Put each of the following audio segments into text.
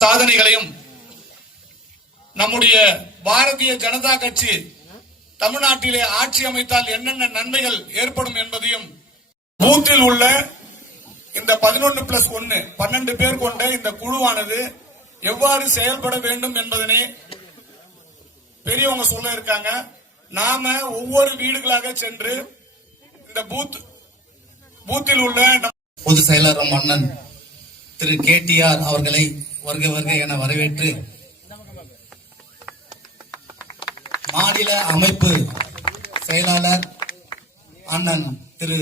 சாதனைகளையும் நம்முடைய பாரதிய ஜனதா கட்சி தமிழ்நாட்டிலே ஆட்சி அமைத்தால் என்னென்ன நன்மைகள் ஏற்படும் என்பதையும் பூத்தில் உள்ள இந்த 11+1 12 பேர் கொண்ட இந்த குழுவானது எவ்வாறு செயல்பட வேண்டும் என்பதனை பெரியவங்க சொல்ல இருக்காங்க. நாம ஒவ்வொரு வீடுகளாக சென்று இந்த பூத்தில் உள்ள பொதுச் செயலாளர் அண்ணன் திரு KTR அவர்களை வருக வருக என வரவேற்று மாநில அமைப்பு செயலாளர் அண்ணன் திரு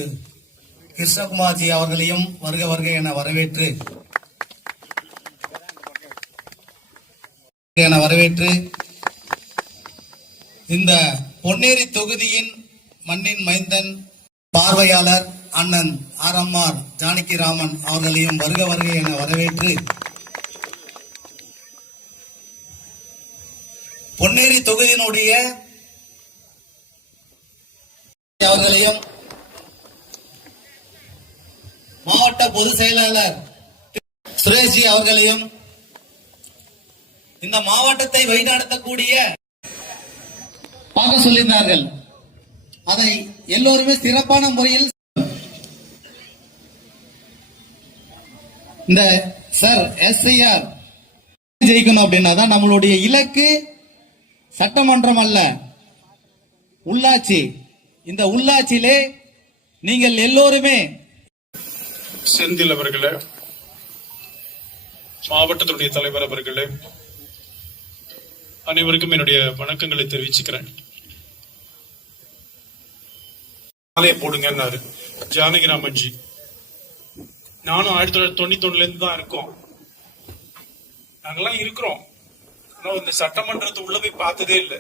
கிருஷ்ணகுமார்ஜி அவர்களையும் வருக வருக என வரவேற்று இந்த பொன்னேரி தொகுதியின் மண்ணின் மைந்தன் பார்வையாளர் அண்ணன் RMR ஜானகிராமன் அவர்களையும் வருக வருக என வரவேற்று பொன்னேரி தொகுதியினுடைய அவர்களையும் மாவட்ட பொதுச் செயலாளர் சுரேஷ்ஜி அவர்களையும் இந்த மாவட்டத்தை வழிநடத்தக்கூடிய பார்க்க சொல்லியிருந்தார்கள். அதை எல்லோருமே சிறப்பான முறையில் இந்த சார் SIR ஜெயிக்கணும் அப்படின்னா தான் நம்மளுடைய இலக்கு. சட்டமன்றம் அல்ல, உள்ளாட்சி. இந்த உள்ளாட்சியிலே நீங்கள் எல்லோருமே செந்தில் அவர்களே, மாவட்டத்தினுடைய தலைவர் அவர்களே, அனைவருக்கும் என்னுடைய வணக்கங்களை தெரிவிச்சுக்கிறேன். மாலையை போடுங்கன்னாரு ஜானகிராமன்ஜி. நானும் 1991 இருந்து தான் இருக்கோம். நாங்கெல்லாம் இருக்கிறோம். ஆனா இந்த சட்டமன்றத்தை உள்ள போய் பார்த்ததே இல்லை.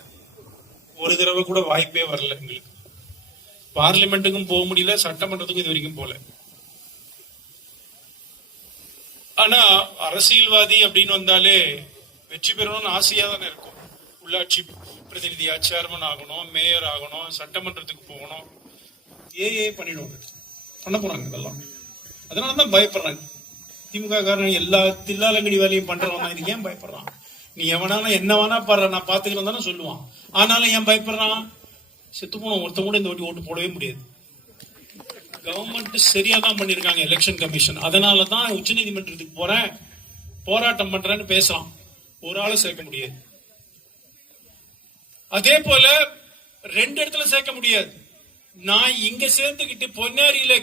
ஒரு தடவை கூட வாய்ப்பே வரல எங்களுக்கு. பார்லிமெண்ட்டுக்கும் போக முடியல, சட்டமன்றத்துக்கும் இது வரைக்கும் போல. ஆனா அரசியல்வாதி அப்படின்னு வந்தாலே வெற்றி பெறணும்னு ஆசையா தானே இருக்கும். உள்ளாட்சி பிரதிநிதியா சேர்மன் ஆகணும், மேயர் ஆகணும், சட்டமன்றத்துக்கு போகணும். பண்ணிடுவாங்க, பண்ண போறாங்க. இதெல்லாம் அதனாலதான் பயப்படுறாங்க. திமுக காரன் எல்லா தில்லாலங்கடி வேலையும் பண்றவன் தான். இதுக்கு ஏன் பயப்படுறான்? நீ எவனாலும் என்ன வேணா பாடுற, நான் பாத்துக்கலாம் தானே சொல்லுவான். ஆனாலும் ஏன் பயப்படுறான்? செத்து போன ஒருத்த கூட இந்த வாட்டி ஓட்டு போடவே முடியாது. கவர்மெண்ட் சரியா தான் பண்ணிருக்காங்க, எலெக்ஷன் கமிஷன். அதனாலதான் உச்ச நீதிமன்றத்துக்கு போறேன், போராட்டம் பண்றேன்னு பேசலாம். ஒரு ஆளை சேர்க்க முடியாது. அதே போல 2 இடத்துல சேர்க்க முடியாது. நான் இங்க சேர்ந்துகிட்டு பொன்னேரியில